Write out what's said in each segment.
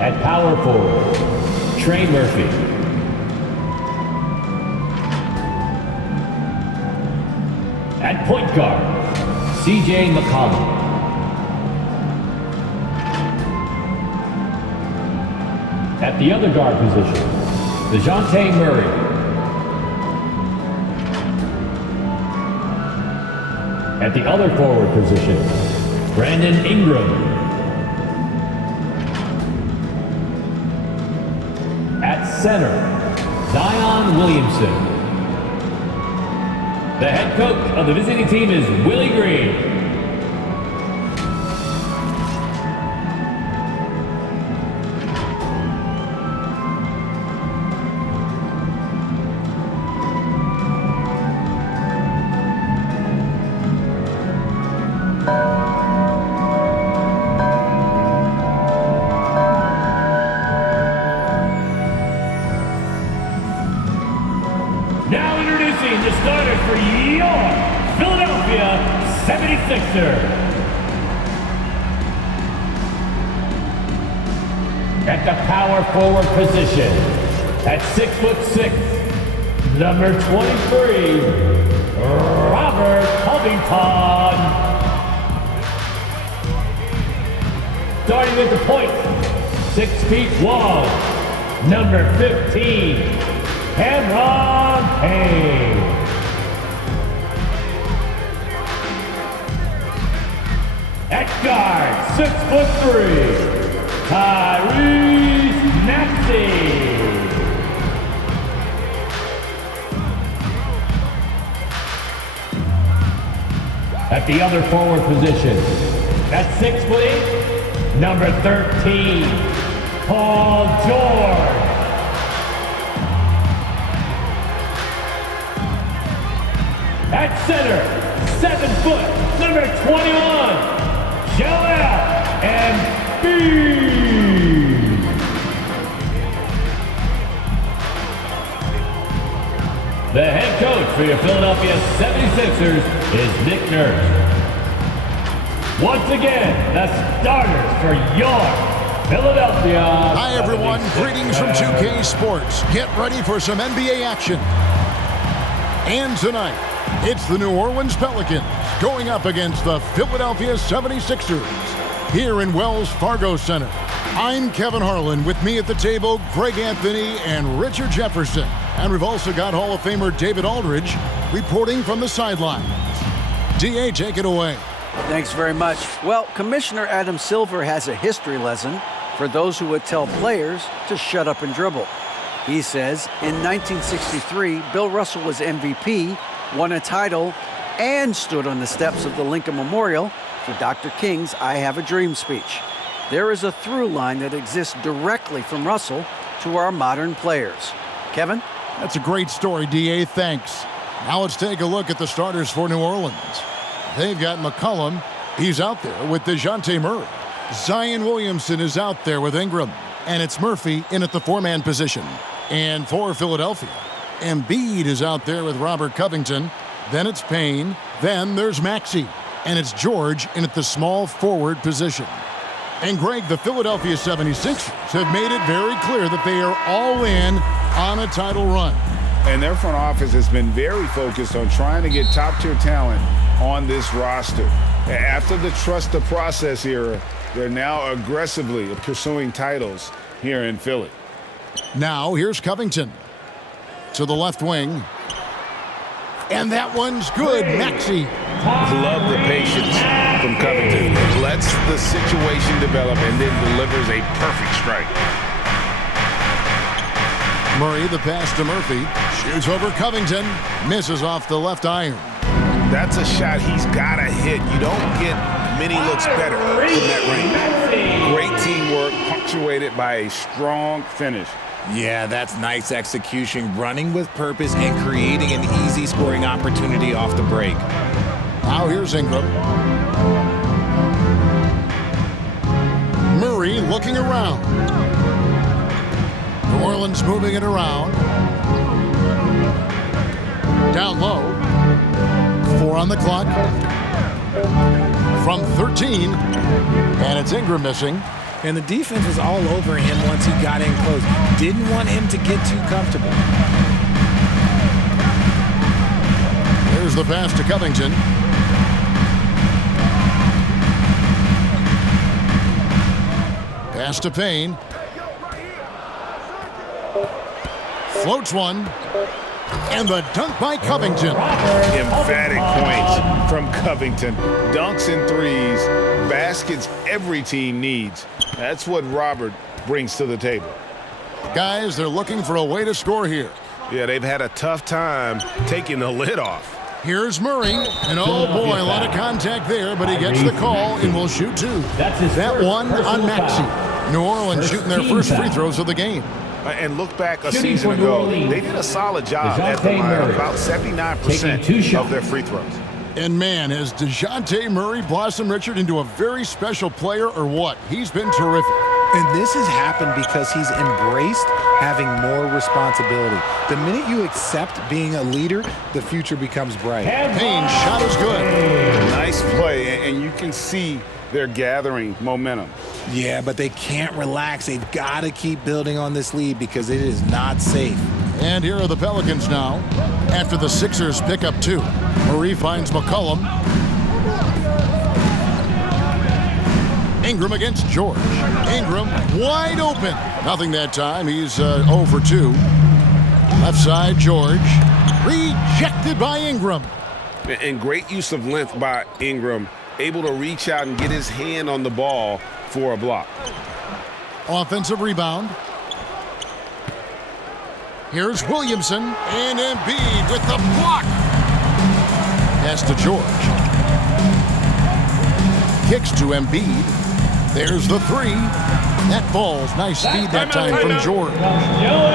At power forward, Trey Murphy. At point guard, CJ McCollum. At the other guard position, DeJounte Murray. At the other forward position, Brandon Ingram. At center, Zion Williamson. The head coach of the visiting team is Willie Green. Now introducing the starters for your Philadelphia 76ers. At the power forward position, at 6'6", number 23, Robert Covington. Starting at the point, 6'1", number 15, Cameron Payne. At guard, 6'3", Tyrese Maxey. At the other forward position, at 6'8", number 13, Paul George. At center, 7 foot, number 21, Joel Embiid. The head coach for your Philadelphia 76ers is Nick Nurse. Once again, the starters for your Philadelphia. Hi everyone, greetings from 2K Sports. Get ready for some NBA action. And tonight, it's the New Orleans Pelicans going up against the Philadelphia 76ers here in Wells Fargo Center. I'm Kevin Harlan. With me at the table, Greg Anthony and Richard Jefferson. And we've also got Hall of Famer David Aldridge reporting from the sidelines. DA, take it away. Thanks very much. Well, Commissioner Adam Silver has a history lesson for those who would tell players to shut up and dribble. He says in 1963, Bill Russell was MVP, won a title, and stood on the steps of the Lincoln Memorial for Dr. King's I Have a Dream speech. There is a through line that exists directly from Russell to our modern players. Kevin? That's a great story, DA. Thanks. Now let's take a look at the starters for New Orleans. They've got McCollum. He's out there with DeJounte Murray. Zion Williamson is out there with Ingram. And it's Murphy in at the four-man position. And for Philadelphia, Embiid is out there with Robert Covington. Then it's Payne. Then there's Maxey. And it's George in at the small forward position. And Greg, the Philadelphia 76ers have made it very clear that they are all in on a title run. And their front office has been very focused on trying to get top-tier talent on this roster. After the trust the process era, they're now aggressively pursuing titles here in Philly. Now here's Covington to the left wing. And that one's good. Maxey. Love the patience from Covington. Lets the situation develop and then delivers a perfect strike. Murray, the pass to Murphy. Shoots over Covington. Misses off the left iron. That's a shot he's got to hit. You don't get many looks better from that range. Great teamwork, punctuated by a strong finish. Yeah, that's nice execution, running with purpose and creating an easy scoring opportunity off the break. Now here's Ingram. Murray looking around. New Orleans moving it around. Down low. 4 on the clock. From 13. And it's Ingram missing. And the defense was all over him once he got in close. Didn't want him to get too comfortable. There's the pass to Covington. Pass to Payne. Floats one. And the dunk by Covington. Emphatic points from Covington. Dunks and threes. Baskets every team needs. That's what Robert brings to the table. Guys, they're looking for a way to score here. Yeah, they've had a tough time taking the lid off. Here's Murray, and oh boy, a lot of contact there, but he gets the call and will shoot two. That one on Maxey. New Orleans shooting their first free throws of the game. And look back a season ago, they did a solid job at the line, about 79% of their free throws. And man, has DeJounte Murray blossomed, Richard, into a very special player or what? He's been terrific. And this has happened because he's embraced having more responsibility. The minute you accept being a leader, the future becomes bright. Payne's shot is good. Nice play, and you can see they're gathering momentum. Yeah, but they can't relax. They've got to keep building on this lead because it is not safe. And here are the Pelicans now. After the Sixers pick up two, Murray finds McCollum. Ingram against George. Ingram wide open. Nothing that time. He's 0 for 2. Left side, George. Rejected by Ingram. And great use of length by Ingram. Able to reach out and get his hand on the ball for a block. Offensive rebound. Here's Williamson and Embiid with the block. Pass to George. Kicks to Embiid. There's the three. That falls. Nice speed that time from George.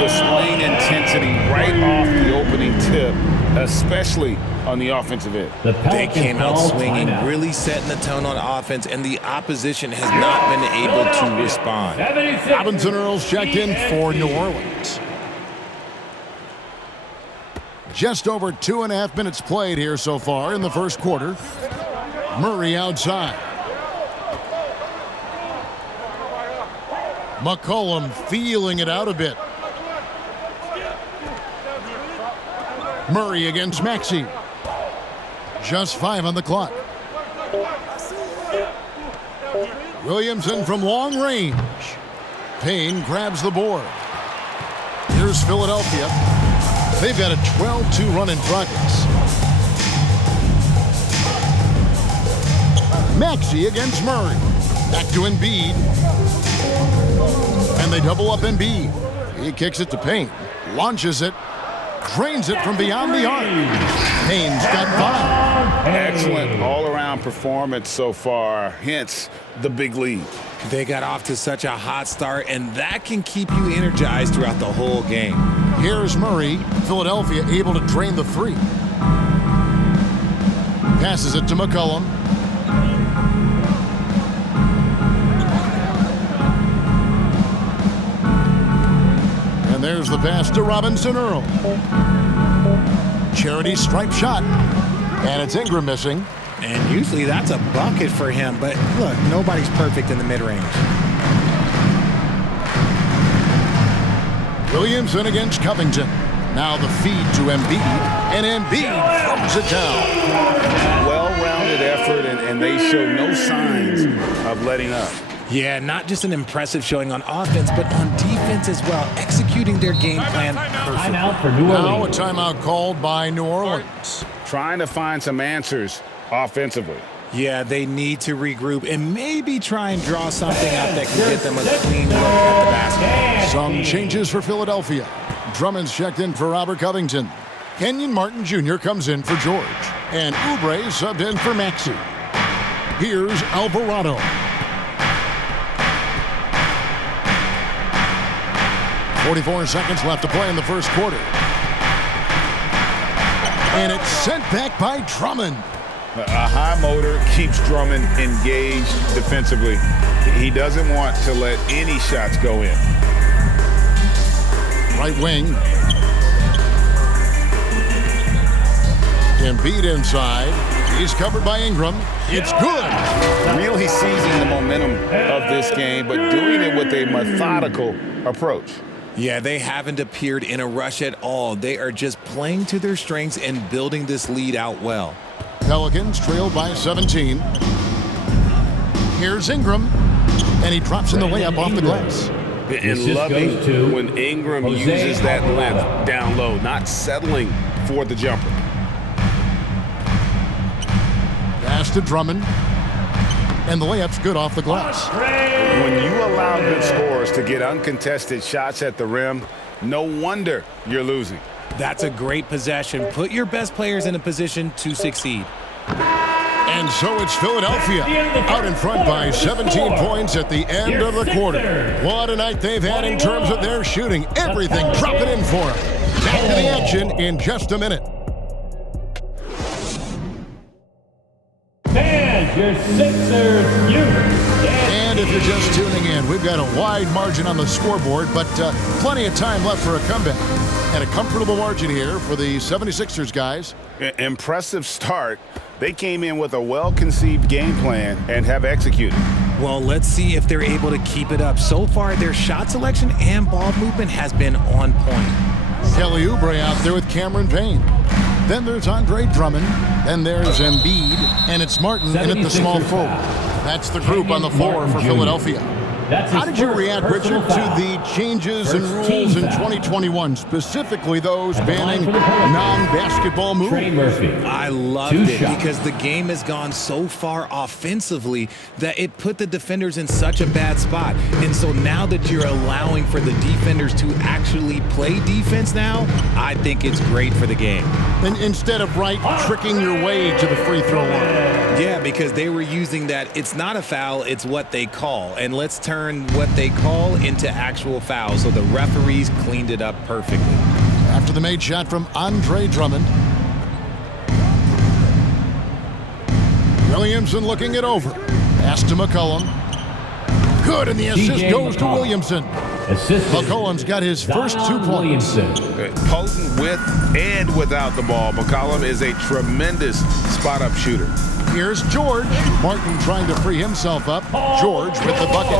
Displaying intensity right off the opening tip, especially on the offensive end. They came out swinging, really setting the tone on offense, and the opposition has not been able to respond. Robinson Earls checked in for New Orleans. Just over 2.5 minutes played here so far in the first quarter. Murray outside. McCollum feeling it out a bit. Murray against Maxey. Just 5 on the clock. Williamson from long range. Payne grabs the board. Here's Philadelphia. They've got a 12-2 run in progress. Maxey against Murray. Back to Embiid. And they double up Embiid. He kicks it to Payne. Launches it. Drains it from beyond the arc. Payne's got 5. Excellent all-around performance so far, hence the big lead. They got off to such a hot start, and that can keep you energized throughout the whole game. Here's Murray. Philadelphia able to drain the 3. Passes it to McCollum. And there's the pass to Robinson Earl. Charity stripe shot. And it's Ingram missing. And usually that's a bucket for him, but look, nobody's perfect in the mid-range. Williamson against Covington. Now the feed to Embiid, and Embiid throws it down. Well-rounded effort, and they show no signs of letting up. Yeah, not just an impressive showing on offense, but on defense as well, executing their game plan perfectly. Timeout for New Orleans. Now a timeout called by New Orleans. Trying to find some answers offensively. Yeah, they need to regroup and maybe try and draw something out that can get them a clean look at the basket. Some changes for Philadelphia. Drummond's checked in for Robert Covington. Kenyon Martin Jr. comes in for George. And Oubre subbed in for Maxey. Here's Alvarado. .44 seconds left to play in the first quarter. And it's sent back by Drummond. A high motor keeps Drummond engaged defensively. He doesn't want to let any shots go in. Right wing. Embiid inside. He's covered by Ingram. It's good. Really seizing the momentum of this game, but doing it with a methodical approach. Yeah, they haven't appeared in a rush at all. They are just playing to their strengths and building this lead out well. Pelicans trail by 17. Here's Ingram, and he drops in the layup off the glass. And loving when Ingram uses that length down low, not settling for the jumper. Pass to Drummond, and the layup's good off the glass. When you allow good scorers to get uncontested shots at the rim, no wonder you're losing. That's a great possession. Put your best players in a position to succeed. And so it's Philadelphia out in front by 17 points at the end of the quarter. What a night they've had in terms of their shooting. Everything dropping in for them. Back to the action in just a minute. And your Sixers unit. And if you're just tuning in, we've got a wide margin on the scoreboard, but plenty of time left for a comeback. And a comfortable margin here for the 76ers guys. Impressive start. They came in with a well-conceived game plan and have executed. Well, let's see if they're able to keep it up. So far, their shot selection and ball movement has been on point. Kelly Oubre out there with Cameron Payne. Then there's Andre Drummond. Then there's Embiid. And it's Martin in at the small forward. That's the group on the floor for Philadelphia. How did you react, Richard, to the changes in rules in 2021, specifically those banning non-basketball moves? I loved it because the game has gone so far offensively that it put the defenders in such a bad spot. And so now that you're allowing for the defenders to actually play defense now, I think it's great for the game. And instead of tricking your way to the free throw line. Yeah, because they were using that it's not a foul, it's what they call. And let's turn what they call into actual fouls. So the referees cleaned it up perfectly. After the made shot from Andre Drummond. Williamson looking it over. Pass to McCollum. Good, and the assist goes to Williamson. McCollum's got his first 2 points. Potent with and without the ball. McCollum is a tremendous spot-up shooter. Here's George. Martin trying to free himself up. George with the bucket.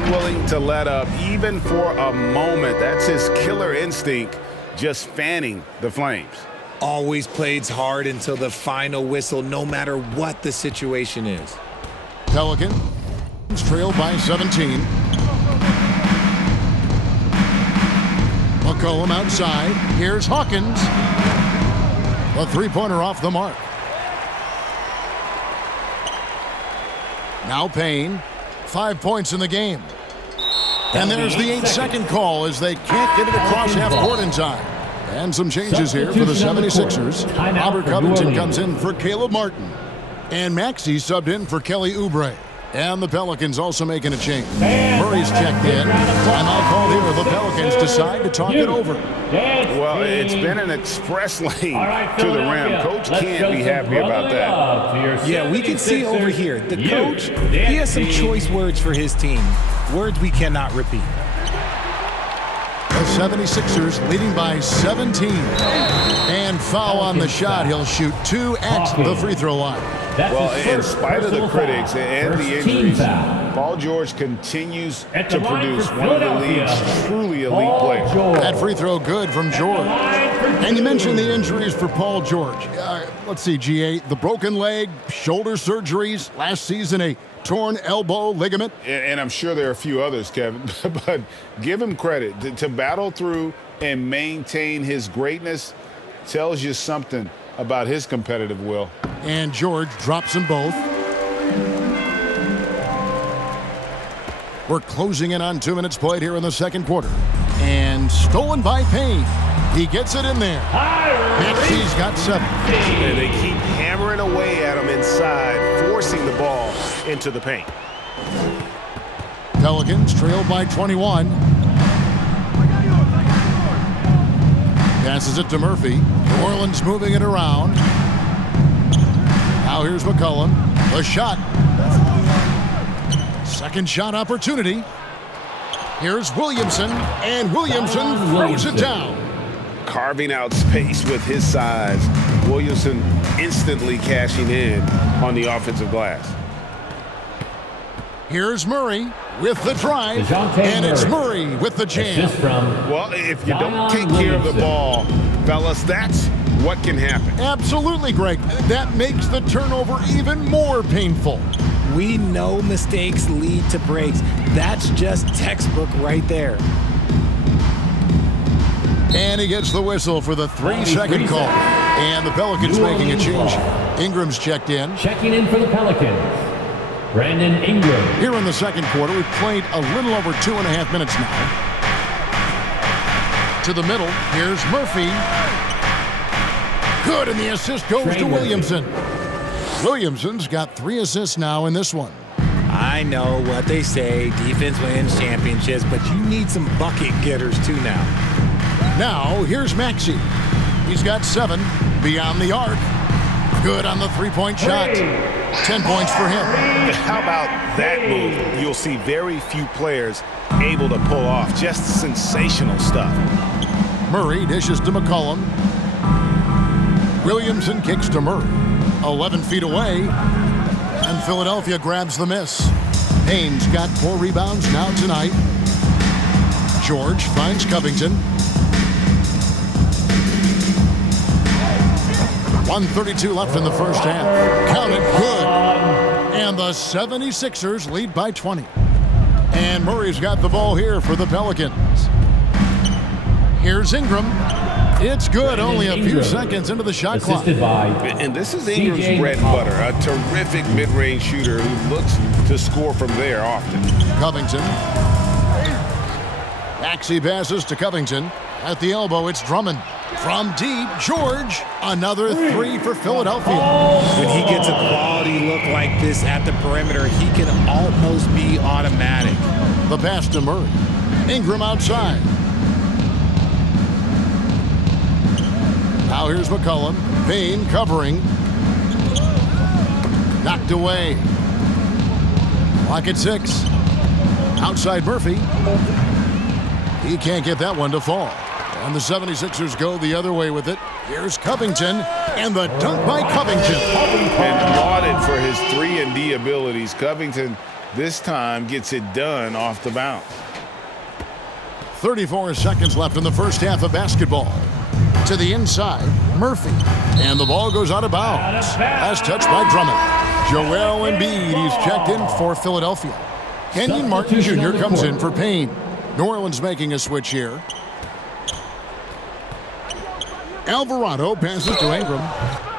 Unwilling to let up even for a moment. That's his killer instinct, just fanning the flames. Always plays hard until the final whistle, no matter what the situation is. Pelicans trail by 17. McCollum outside. Here's Hawkins. A three-pointer off the mark. Now Payne. 5 points in the game. And there's the 8-second call as they can't get it across half court in time. And some changes here for the 76ers. Robert Covington comes in for Caleb Martin. And Maxey subbed in for Kelly Oubre. And the Pelicans also making a change. Murray's checked in. Timeout called here. The Pelicans decide to talk it over. Well, it's been an express lane to the rim. Coach can't be happy about that. Yeah, we can see over here. The coach, he has some choice words for his team. Words we cannot repeat. The 76ers leading by 17. And foul on the shot. He'll shoot 2 at the free throw line. Well, in spite of the critics and the injuries, Paul George continues to produce one of the league's truly elite players. That free throw good from George. And you mentioned the injuries for Paul George. Let's see, GA, the broken leg, shoulder surgeries, last season a torn elbow ligament. And I'm sure there are a few others, Kevin, but give him credit. To battle through and maintain his greatness tells you something about his competitive will. And George drops them both. We're closing in on 2 minutes played here in the second quarter. And stolen by Payne. He gets it in there. Maxey's got 7. And they keep hammering away at him inside, forcing the ball into the paint. Pelicans trail by 21. Passes it to Murphy. New Orleans moving it around. Now here's McCollum. A shot. Second shot opportunity. Here's Williamson. And Williamson throws it down. Carving out space with his size. Williamson instantly cashing in on the offensive glass. Here's Murray with the drive, DeJounte and it's Murray. Murray with the jam. Assist from Well, if you don't Zion take care of the Williamson. ball, fellas, that's what can happen. Absolutely, Greg. That makes the turnover even more painful. We know mistakes lead to breaks. That's just textbook right there. And he gets the whistle for the 3-second call. And the Pelicans New making a Orleans change. ball. Ingram's checked in. Checking in for the Pelicans, Brandon Ingram. Here in the second quarter, we've played a little over 2.5 minutes now. To the middle, here's Murphy. Good, and the assist goes Trey to Murphy. Williamson. Williamson's got 3 assists now in this one. I know what they say, defense wins championships, but you need some bucket getters too now. Now, here's Maxey. He's got 7 beyond the arc. Good on the 3-point shot. 10 points for him. How about that move? You'll see very few players able to pull off just sensational stuff. Murray dishes to McCollum. Williamson kicks to Murray. 11 feet away. And Philadelphia grabs the miss. Haynes got 4 rebounds now tonight. George finds Covington. 1:32 left in the first half. Count it, good. And the 76ers lead by 20. And Murray's got the ball here for the Pelicans. Here's Ingram. It's good, only a few Ingram. seconds into the shot clock. Assisted by And this is CJ Ingram's bread and butter, a terrific mid-range shooter who looks to score from there often. Covington. Maxey passes to Covington. At the elbow, it's Drummond. From deep, George. Another 3 for Philadelphia. When he gets a quality look like this at the perimeter, he can almost be automatic. The pass to Murray. Ingram outside. Now here's McCollum. Payne covering. Knocked away. Clock at 6. Outside Murphy. He can't get that one to fall. And the 76ers go the other way with it. Here's Covington. And the dunk by Covington. And lauded for his 3-and-D abilities. Covington this time gets it done off the bounce. 34 seconds left in the first half of basketball. To the inside, Murphy. And the ball goes out of bounds. Last touch by Drummond. Joel Embiid, he's checked in for Philadelphia. Kenyon Martin Jr. comes in for Payne. New Orleans making a switch here. Alvarado passes to Ingram.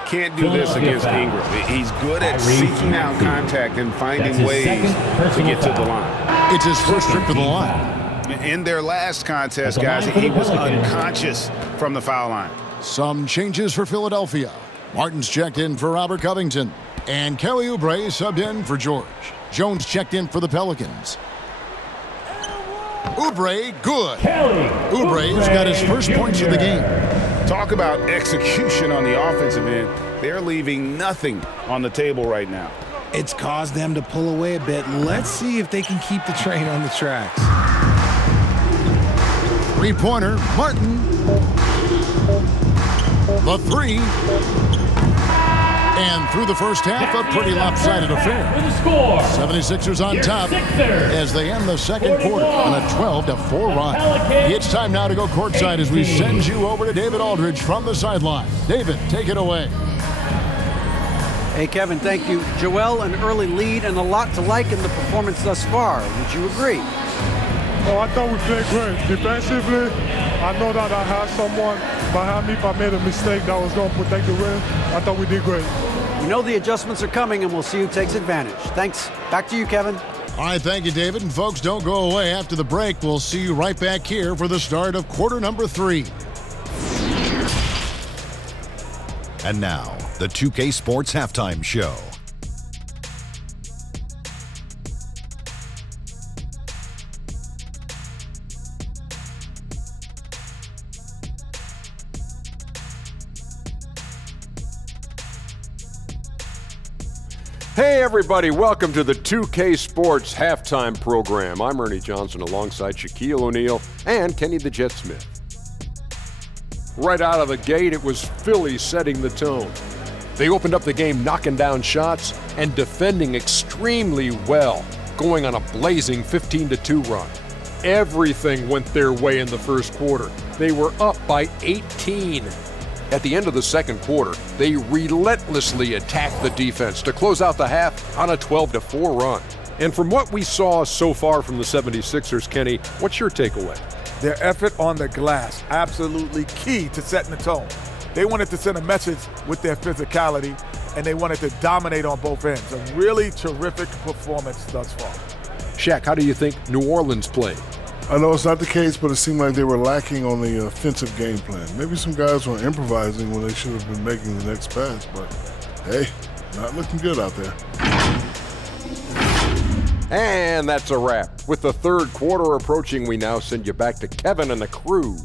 Can't do this against Ingram. He's good at seeking out contact and finding ways to get to the line. It's his first trip to the line. In their last contest, guys, he was unconscious from the foul line. Some changes for Philadelphia. Martin's checked in for Robert Covington. And Kelly Oubre subbed in for George. Jones checked in for the Pelicans. Oubre, good. Oubre's got his first points of the game. Talk about execution on the offensive end. They're leaving nothing on the table right now. It's caused them to pull away a bit. Let's see if they can keep the train on the tracks. 3-pointer, Martin. The 3. And through the first half, a pretty lopsided affair. with the score. 76ers on Your top Sixers. as they end the second quarter on a 12-4 run. It's time now to go courtside as we send you over to David Aldridge from the sideline. David, take it away. Hey, Kevin, thank you. Joel, an early lead and a lot to like in the performance thus far. Would you agree? Oh, I thought we played great. Defensively, I know that I had someone behind me if I made a mistake that was going to protect the rim. I thought we did great. We know the adjustments are coming, and we'll see who takes advantage. Thanks. Back to you, Kevin. All right, thank you, David. And folks, don't go away. After the break, we'll see you right back here for the start of quarter number 3. And now, the 2K Sports Halftime Show. Hey everybody, welcome to the 2K Sports Halftime Program. I'm Ernie Johnson alongside Shaquille O'Neal and Kenny the Jet Smith. Right out of the gate, it was Philly setting the tone. They opened up the game knocking down shots and defending extremely well, going on a blazing 15-2 run. Everything went their way in the first quarter. They were up by 18. At the end of the second quarter, they relentlessly attacked the defense to close out the half on a 12-4 run. And from what we saw so far from the 76ers, Kenny, what's your takeaway? Their effort on the glass, absolutely key to setting the tone. They wanted to send a message with their physicality, and they wanted to dominate on both ends. A really terrific performance thus far. Shaq, how do you think New Orleans played? I know it's not the case, but it seemed like they were lacking on the offensive game plan. Maybe some guys were improvising when they should have been making the next pass, but hey, not looking good out there. And that's a wrap. With the third quarter approaching, we now send you back to Kevin and the crew.